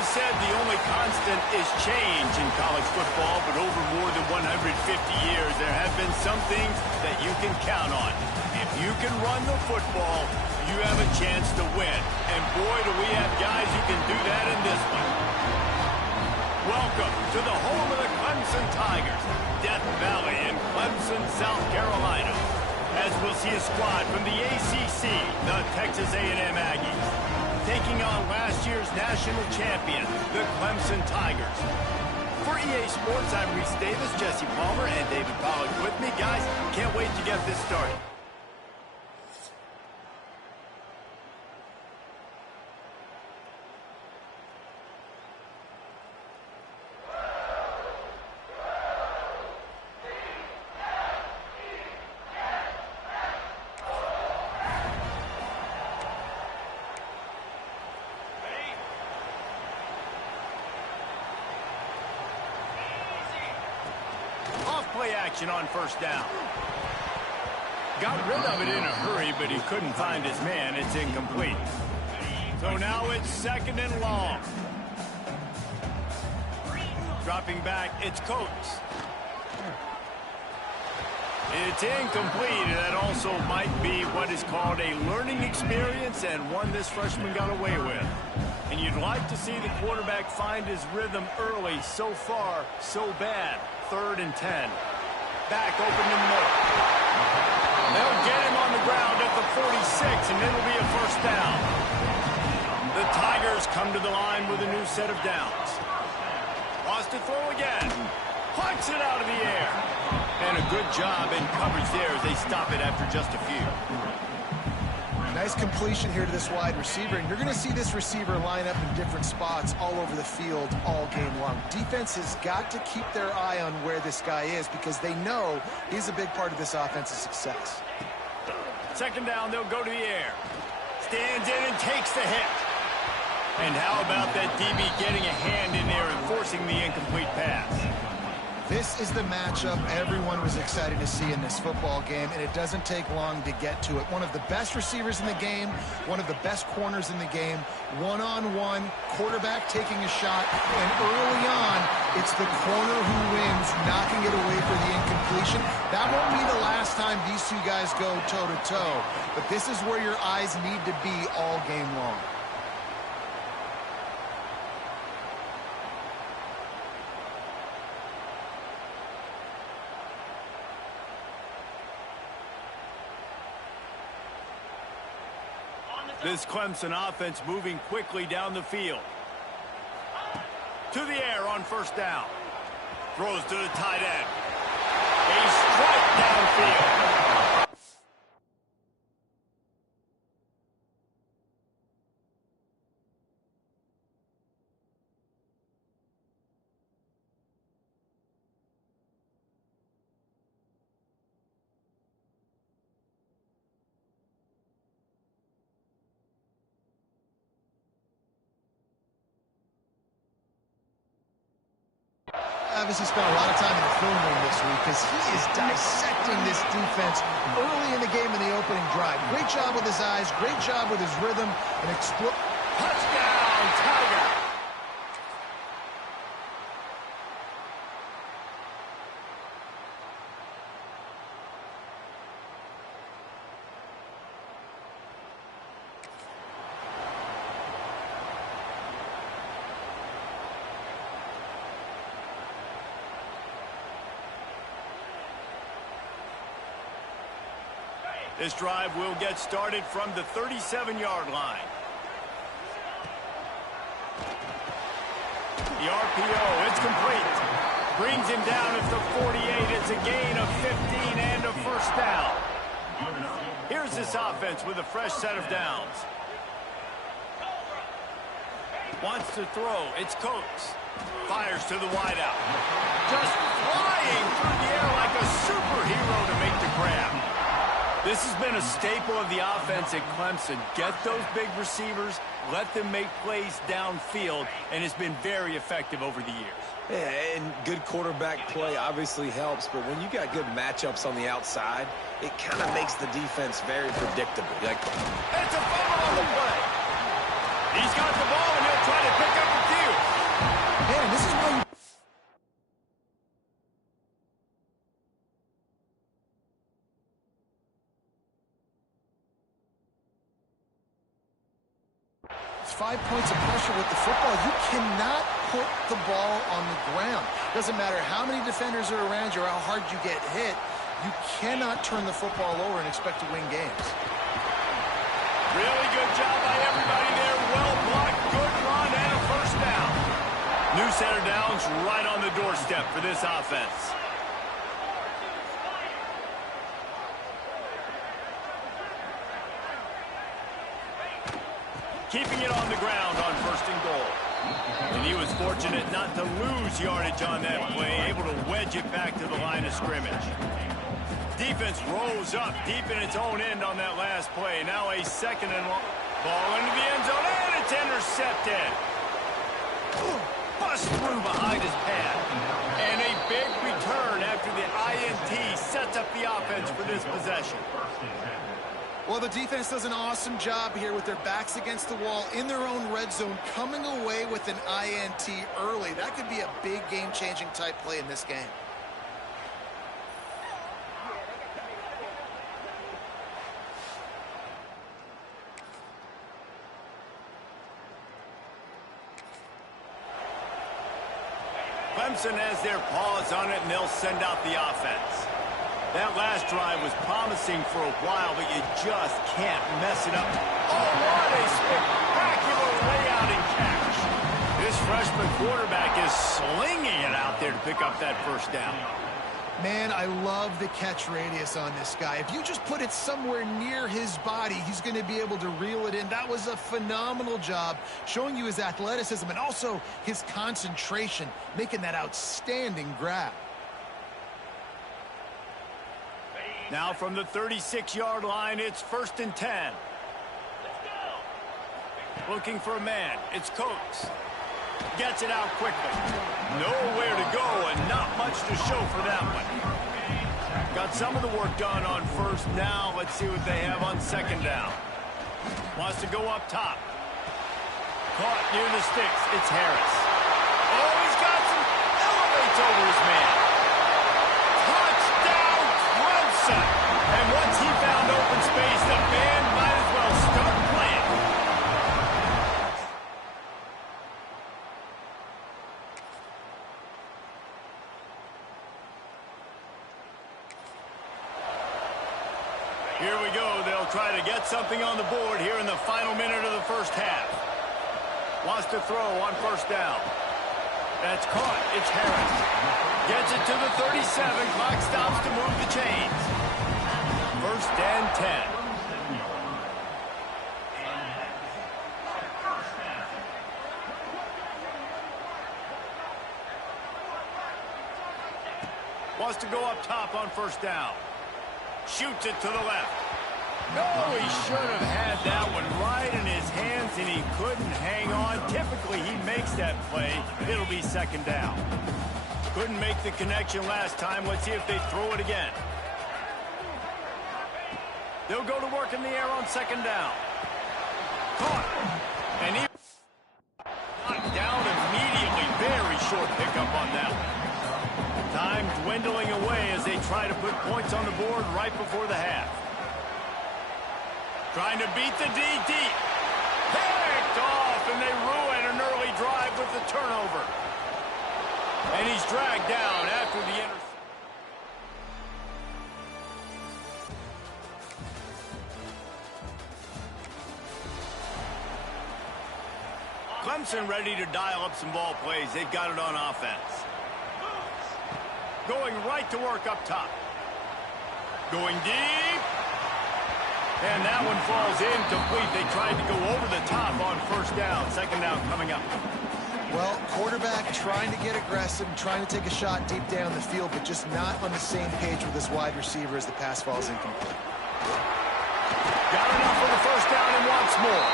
always said the only constant is change in college football, but over more than 150 years, there have been some things that you can count on. If you can run the football, you have a chance to win. And boy, do we have guys who can do that in this one. Welcome to the home of the Clemson Tigers, Death Valley in Clemson, South Carolina. As we'll see a squad from the ACC, the Texas A&M Aggies, taking on last year's national champion, the Clemson Tigers. For EA Sports, I'm Reese Davis, Jesse Palmer, and David Pollack with me. Guys, can't wait to get this started. Play action on first down. Got rid of it in a hurry, but he couldn't find his man. It's incomplete. So now it's second and long. Dropping back, it's Coates. It's incomplete, and that also might be what is called a learning experience, and one this freshman got away with. And you'd like to see the quarterback find his rhythm early. So far, so bad. 3rd and 10. Back open in the middle. They'll get him on the ground at the 46, and it'll be a first down. The Tigers come to the line with a new set of downs. Wants to throw again. Plucks it out of the air. And a good job in coverage there as they stop it after just a few. Nice completion here to this wide receiver, and you're going to see this receiver line up in different spots all over the field all game long. Defense has got to keep their eye on where this guy is because they know he's a big part of this offense's success. Second down, they'll go to the air. Stands in and takes the hit. And how about that DB getting a hand in there and forcing the incomplete pass? This is the matchup everyone was excited to see in this football game, and it doesn't take long to get to it. One of the best receivers in the game, one of the best corners in the game, one-on-one, quarterback taking a shot, and early on, it's the corner who wins, knocking it away for the incompletion. That won't be the last time these two guys go toe-to-toe, but this is where your eyes need to be all game long. This Clemson offense moving quickly down the field. To the air on first down. Throws to the tight end. A strike downfield. Obviously spent a lot of time in the film room this week because he is dissecting this defense early in the game in the opening drive. Great job with his eyes, great job with his rhythm, and touchdown, Tiger! This drive will get started from the 37-yard line. The RPO, it's complete. Brings him down at the 48. It's a gain of 15 and a first down. Here's this offense with a fresh set of downs. Wants to throw. It's Coates. Fires to the wideout. Just flying through the air like a superhero to make the grab. This has been a staple of the offense at Clemson. Get those big receivers, let them make plays downfield, and it's been very effective over the years. Yeah, and good quarterback play obviously helps, but when you got good matchups on the outside, it kind of makes the defense very predictable. It's a fumble on the play. He's got the ball, and he'll try to pick up a few. It's 5 points of pressure with the football. You cannot put the ball on the ground. Doesn't matter how many defenders are around you or how hard you get hit. You cannot turn the football over and expect to win games. Really good job by everybody there. Well blocked, good run, and a first down. New set of downs right on the doorstep for this offense. Keeping it on the ground on first and goal. And he was fortunate not to lose yardage on that play, able to wedge it back to the line of scrimmage. Defense rose up deep in its own end on that last play. Now a second and long. Ball into the end zone, and it's intercepted. Bust through behind his pad. And a big return after the INT sets up the offense for this possession. Well, the defense does an awesome job here with their backs against the wall in their own red zone, coming away with an INT early. That could be a big game-changing type play in this game. Clemson has their paws on it, and they'll send out the offense. That last drive was promising for a while, but you just can't mess it up. Oh, what a spectacular layout and catch. This freshman quarterback is slinging it out there to pick up that first down. Man, I love the catch radius on this guy. If you just put it somewhere near his body, he's going to be able to reel it in. That was a phenomenal job, showing you his athleticism and also his concentration, making that outstanding grab. Now from the 36-yard line, it's 1st and 10. Looking for a man. It's Coates. Gets it out quickly. Nowhere to go and not much to show for that one. Got some of the work done on first. Now let's see what they have on second down. Wants to go up top. Caught near the sticks. It's Harris. Oh, he's got some. Elevates over his man. Touchdown, Clemson. And once he found open space, the band might as well start playing. Here we go. They'll try to get something on the board here in the final minute of the first half. Wants to throw on first down. That's caught. It's Harris. Gets it to the 37. Clock stops to move the chains. 1st and 10. Wants to go up top on first down. Shoots it to the left. No, he should have had that one right in his hands, and he couldn't hang on. Typically, he makes that play. It'll be second down. Couldn't make the connection last time. Let's see if they throw it again. They'll go to work in the air on second down. Caught. And he knocked down immediately. Very short pickup on that one. Time dwindling away as they try to put points on the board right before the half. Trying to beat the D deep. Picked off, and they ruin an early drive with the turnover. And he's dragged down after the interception. Clemson ready to dial up some ball plays. They've got it on offense. Going right to work up top. Going deep. And that one falls incomplete. They tried to go over the top on first down. Second down coming up. Well, quarterback trying to get aggressive, trying to take a shot deep down the field, but just not on the same page with his wide receiver as the pass falls incomplete. Got enough for the first down and wants more.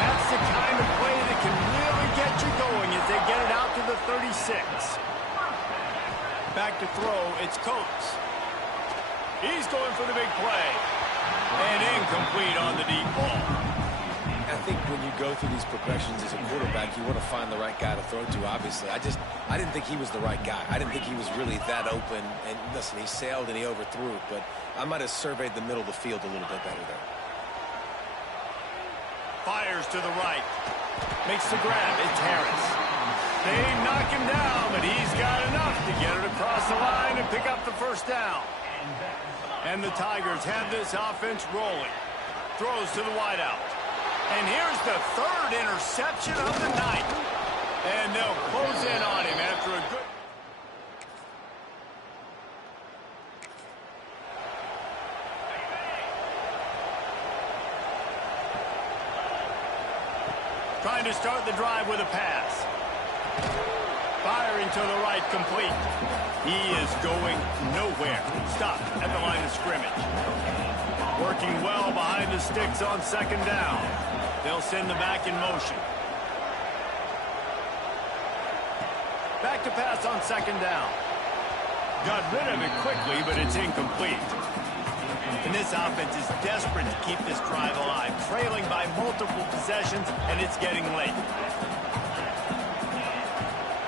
That's the kind of play that can really get you going as they get it out to the 36. Back to throw, it's Coates. He's going for the big play. And incomplete on the deep ball. I think when you go through these progressions as a quarterback, you want to find the right guy to throw to, obviously. I didn't think he was the right guy. I didn't think he was really that open. And listen, he sailed and he overthrew it, but I might have surveyed the middle of the field a little bit better there. Fires to the right. Makes the grab. It's Harris. They knock him down, but he's got enough to get it across the line and pick up the first down. And the Tigers have this offense rolling. Throws to the wideout. And here's the third interception of the night. And they'll close in on him after a good... Trying to start the drive with a pass. Firing to the right, complete. He is going nowhere. Stopped at the line of scrimmage. Working well behind the sticks on second down. They'll send the back in motion. Back to pass on second down. Got rid of it quickly, but it's incomplete. And this offense is desperate to keep this drive alive, trailing by multiple possessions, and it's getting late.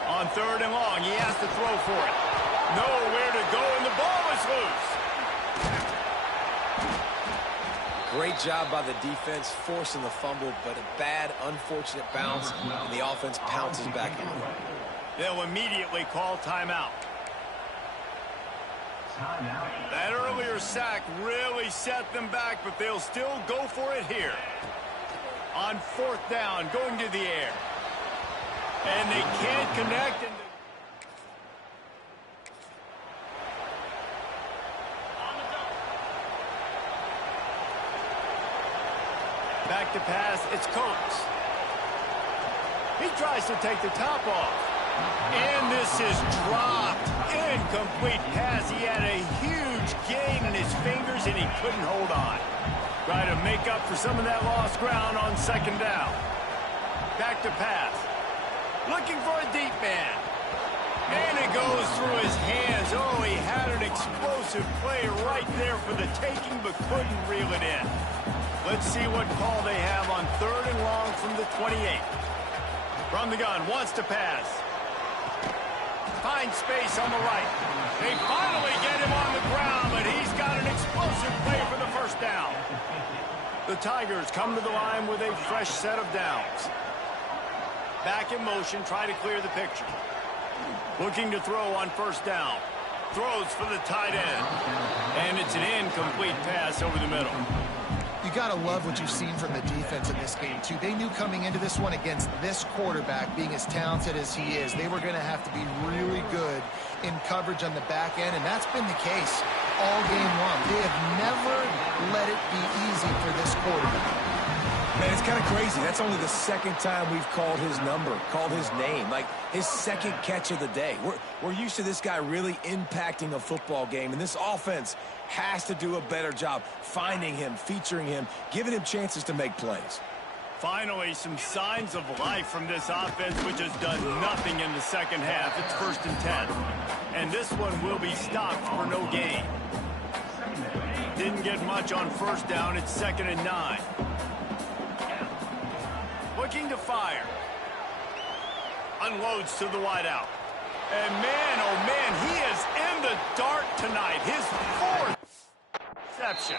On third and long, he has to throw for it. Nowhere to go, and the ball is loose. Great job by the defense, forcing the fumble, but a bad, unfortunate bounce, and the offense pounces back on it. They'll immediately call timeout. That earlier sack really set them back, but they'll still go for it here. On fourth down, going to the air. And they can't connect. Back to pass, it's Coates. He tries to take the top off. And this is dropped. Incomplete pass. He had a huge gain in his fingers, and he couldn't hold on. Try to make up for some of that lost ground on second down. Back to pass. Looking for a deep man. And it goes through his hands. Oh, he had an explosive play right there for the taking, but couldn't reel it in. Let's see what call they have on third and long from the 28. From the gun, wants to pass. Finds space on the right. They finally get him on the ground, but he's got an explosive play for the first down. The Tigers come to the line with a fresh set of downs. Back in motion, try to clear the picture. Looking to throw on first down. Throws for the tight end. And it's an incomplete pass over the middle. You got to love what you've seen from the defense in this game, too. They knew coming into this one against this quarterback, being as talented as he is, they were going to have to be really good in coverage on the back end, and that's been the case all game long. They have never let it be easy for this quarterback. Man, it's kind of crazy. That's only the second time we've called his number, called his name, like his second catch of the day. We're used to this guy really impacting a football game, and this offense has to do a better job finding him, featuring him, giving him chances to make plays. Finally, some signs of life from this offense, which has done nothing in the second half. It's 1st and 10. And this one will be stopped for no gain. Didn't get much on first down. It's 2nd and 9. Looking to fire. Unloads to the wideout. And man, oh man, he is in the dark tonight. His 4th reception.